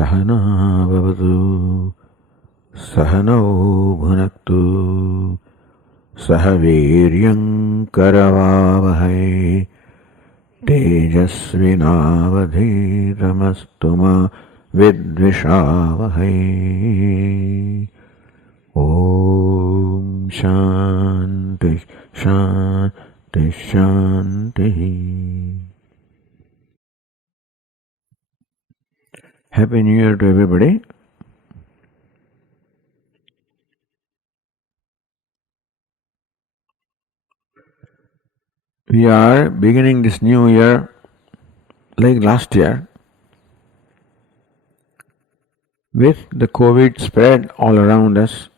Sahana Bhavatu Sahanau Bhunaktu Sahaviryam Karavavahai Tejasvinavadhitamastuma Vidvishavahai. Om Shanti Shanti Shanti. Happy New Year to everybody. We are beginning this new year like last year with the COVID spread all around us,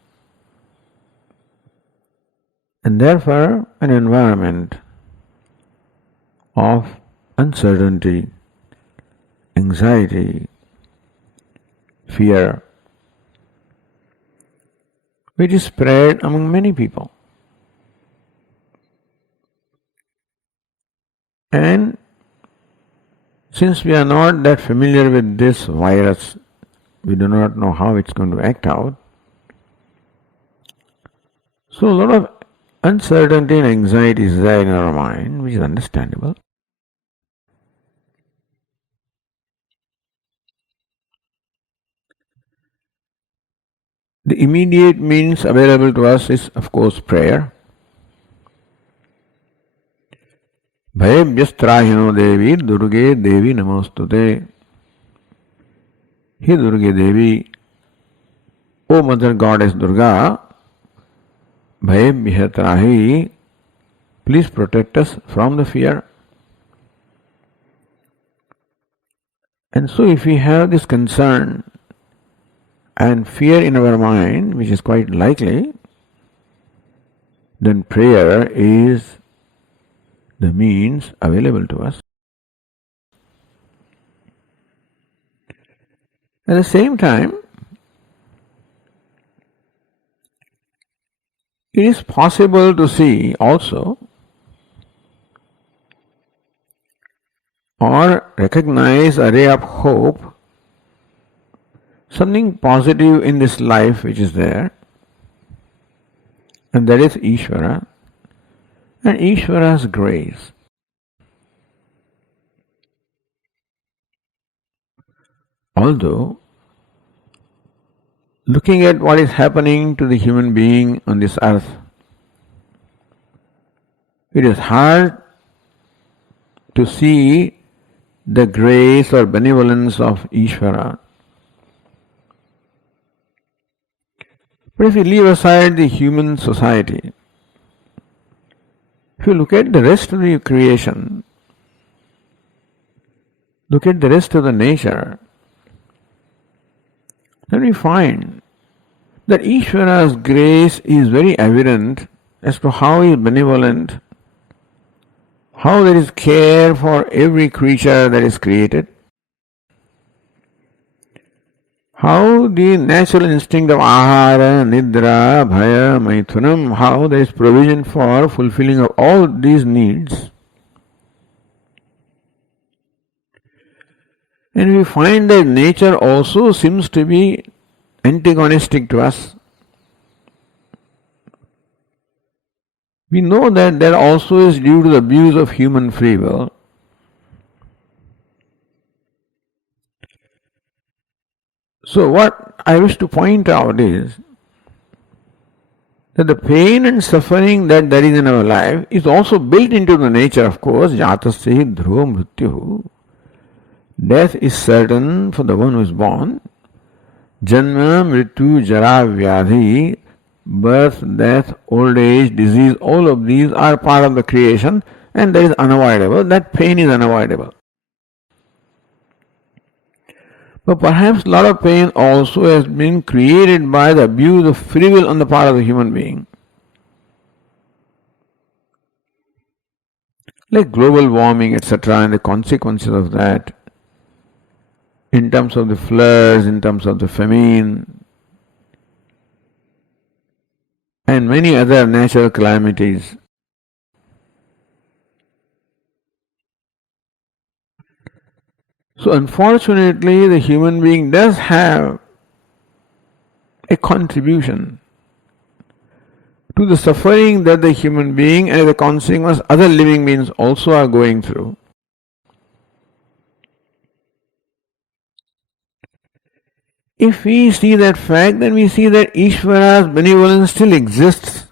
and therefore an environment of uncertainty, anxiety, fear, which is spread among many people. And since we are not that familiar with this virus, we do not know how it's going to act out. So a lot of uncertainty and anxiety is there in our mind, which is understandable. The immediate means available to us is, of course, prayer. Bhayabhyastrahino Devi Durge Devi Namostute. He Durge Devi, O Mother Goddess Durga, Bhayabhyatrahi, please protect us from the fear. And so if we have this concern and fear in our mind, which is quite likely, then prayer is the means available to us. At the same time, it is possible to see also or recognize a ray of hope, something positive in this life which is there, and that is Ishvara and Ishvara's grace. Although, looking at what is happening to the human being on this earth, it is hard to see the grace or benevolence of Ishvara. But if we leave aside the human society, if you look at the rest of the creation, look at the rest of the nature, then we find that Ishvara's grace is very evident as to how he is benevolent, how there is care for every creature that is created, how the natural instinct of ahara, nidra, bhaya, maithunam, how there is provision for fulfilling of all these needs. And we find that nature also seems to be antagonistic to us. We know that that also is due to the abuse of human free will. So what I wish to point out is that the pain and suffering that there is in our life is also built into the nature, of course. Jatasya dhruva mrityuhu. Death is certain for the one who is born. Janma, mrityu, jara, vyadhi, birth, death, old age, disease, all of these are part of the creation, and that is unavoidable. That pain is unavoidable. But perhaps a lot of pain also has been created by the abuse of free will on the part of the human being. Like global warming, etc., and the consequences of that, in terms of the floods, in terms of the famine, and many other natural calamities. So unfortunately, the human being does have a contribution to the suffering that the human being and the consequence other living beings also are going through. If we see that fact, then we see that Ishvara's benevolence still exists.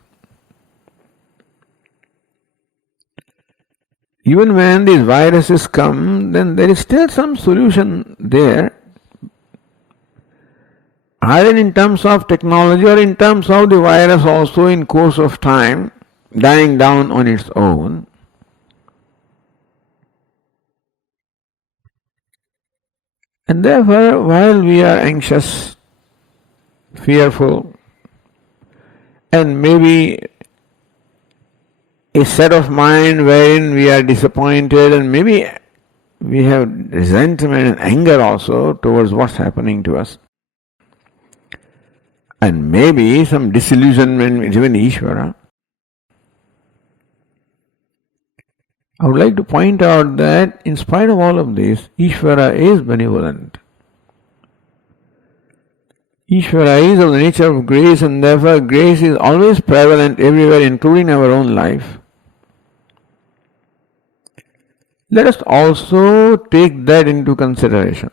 Even when these viruses come, then there is still some solution there, either in terms of technology or in terms of the virus also in course of time dying down on its own. And therefore, while we are anxious, fearful, and maybe a set of mind wherein we are disappointed and maybe we have resentment and anger also towards what's happening to us, and maybe some disillusionment with even Ishvara, I would like to point out that in spite of all of this, Ishvara is benevolent. Ishvara is of the nature of grace, and therefore grace is always prevalent everywhere, including our own life. Let us also take that into consideration.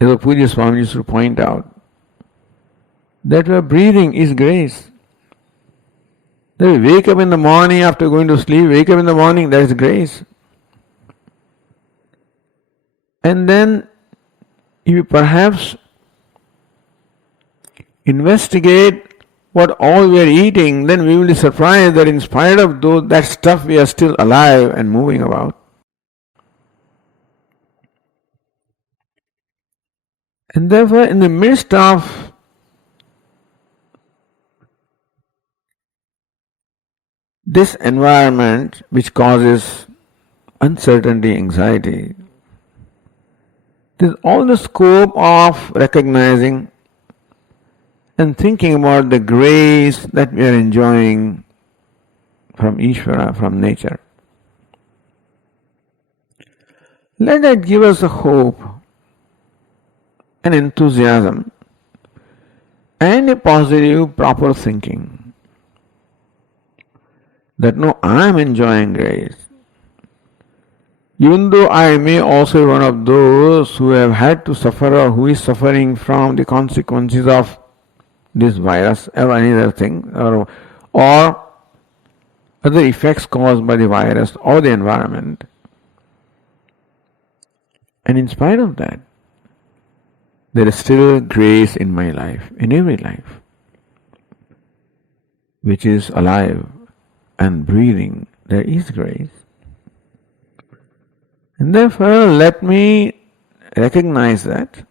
As the Puja Swami used to point out, that our breathing is grace. That we wake up in the morning after going to sleep, wake up in the morning, that is grace. And then if you perhaps investigate what all we are eating, then we will be surprised that in spite of that stuff we are still alive and moving about. And therefore, in the midst of this environment which causes uncertainty, anxiety, there is all the scope of recognizing and thinking about the grace that we are enjoying from Ishvara, from nature. Let that give us a hope, an enthusiasm, and a positive, proper thinking. That no, I am enjoying grace. Even though I may also be one of those who have had to suffer or who is suffering from the consequences of this virus or any other thing, or other effects caused by the virus or the environment. And in spite of that, there is still grace in my life, in every life, which is alive and breathing. There is grace. And therefore, let me recognize that.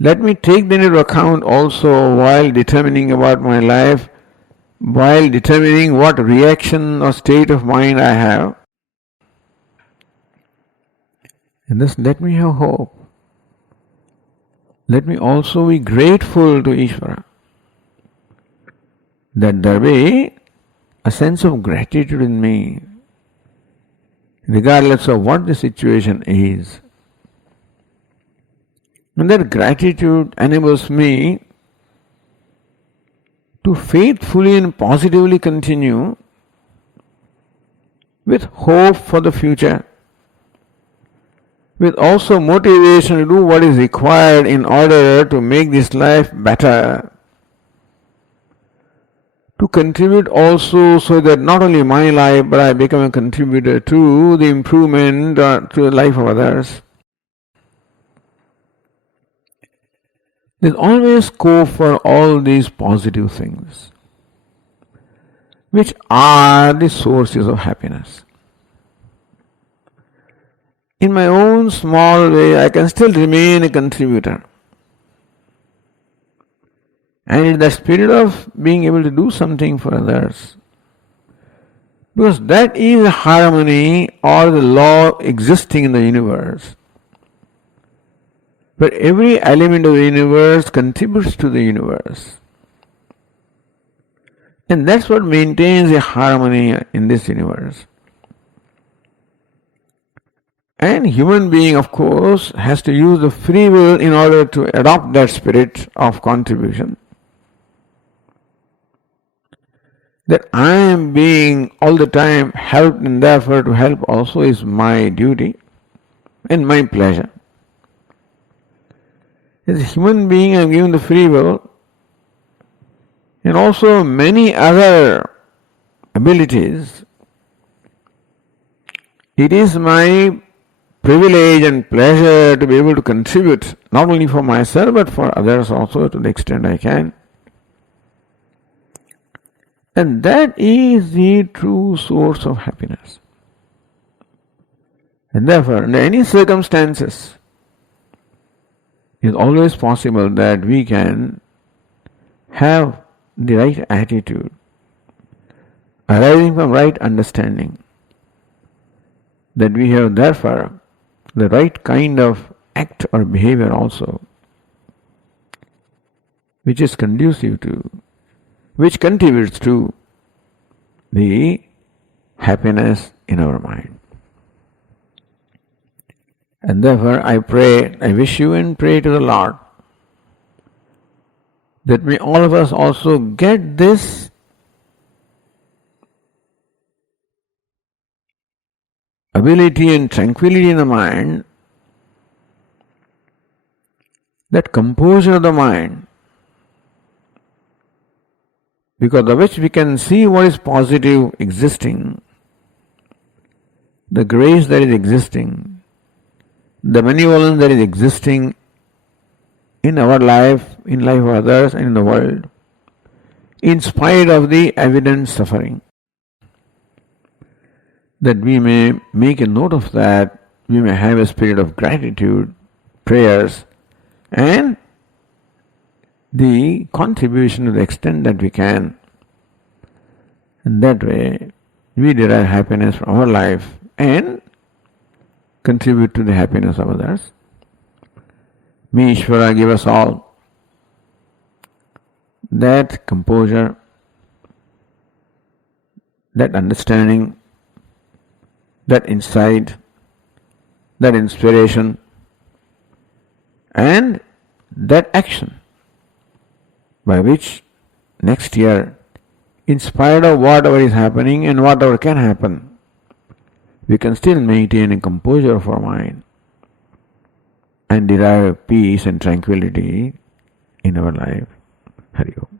Let me take that into account also while determining about my life, while determining what reaction or state of mind I have. And thus let me have hope. Let me also be grateful to Ishvara. That there be a sense of gratitude in me, regardless of what the situation is. And that gratitude enables me to faithfully and positively continue with hope for the future, with also motivation to do what is required in order to make this life better, to contribute also so that not only my life but I become a contributor to the improvement to the life of others. There is always scope for all these positive things, which are the sources of happiness. In my own small way, I can still remain a contributor. And in the spirit of being able to do something for others, because that is harmony or the law existing in the universe. But every element of the universe contributes to the universe. And that's what maintains a harmony in this universe. And human being, of course, has to use the free will in order to adopt that spirit of contribution. That I am being all the time helped and therefore to help also is my duty and my pleasure. As a human being, I am given the free will and also many other abilities. It is my privilege and pleasure to be able to contribute not only for myself but for others also to the extent I can. And that is the true source of happiness. And therefore, under any circumstances, it is always possible that we can have the right attitude, arising from right understanding, that we have therefore the right kind of act or behavior also, which is conducive to, which contributes to the happiness in our mind. And therefore I pray, I wish you and pray to the Lord that may all of us also get this ability and tranquility in the mind, that composure of the mind, because of which we can see what is positive existing, the grace that is existing, the benevolence that is existing in our life, in life of others and in the world, in spite of the evident suffering. That we may make a note of that, we may have a spirit of gratitude, prayers, and the contribution to the extent that we can. And that way, we derive happiness from our life and contribute to the happiness of others. May Ishvara give us all that composure, that understanding, that insight, that inspiration, and that action by which next year, in spite of whatever is happening and whatever can happen, we can still maintain a composure of our mind and derive peace and tranquility in our life. Hari Om.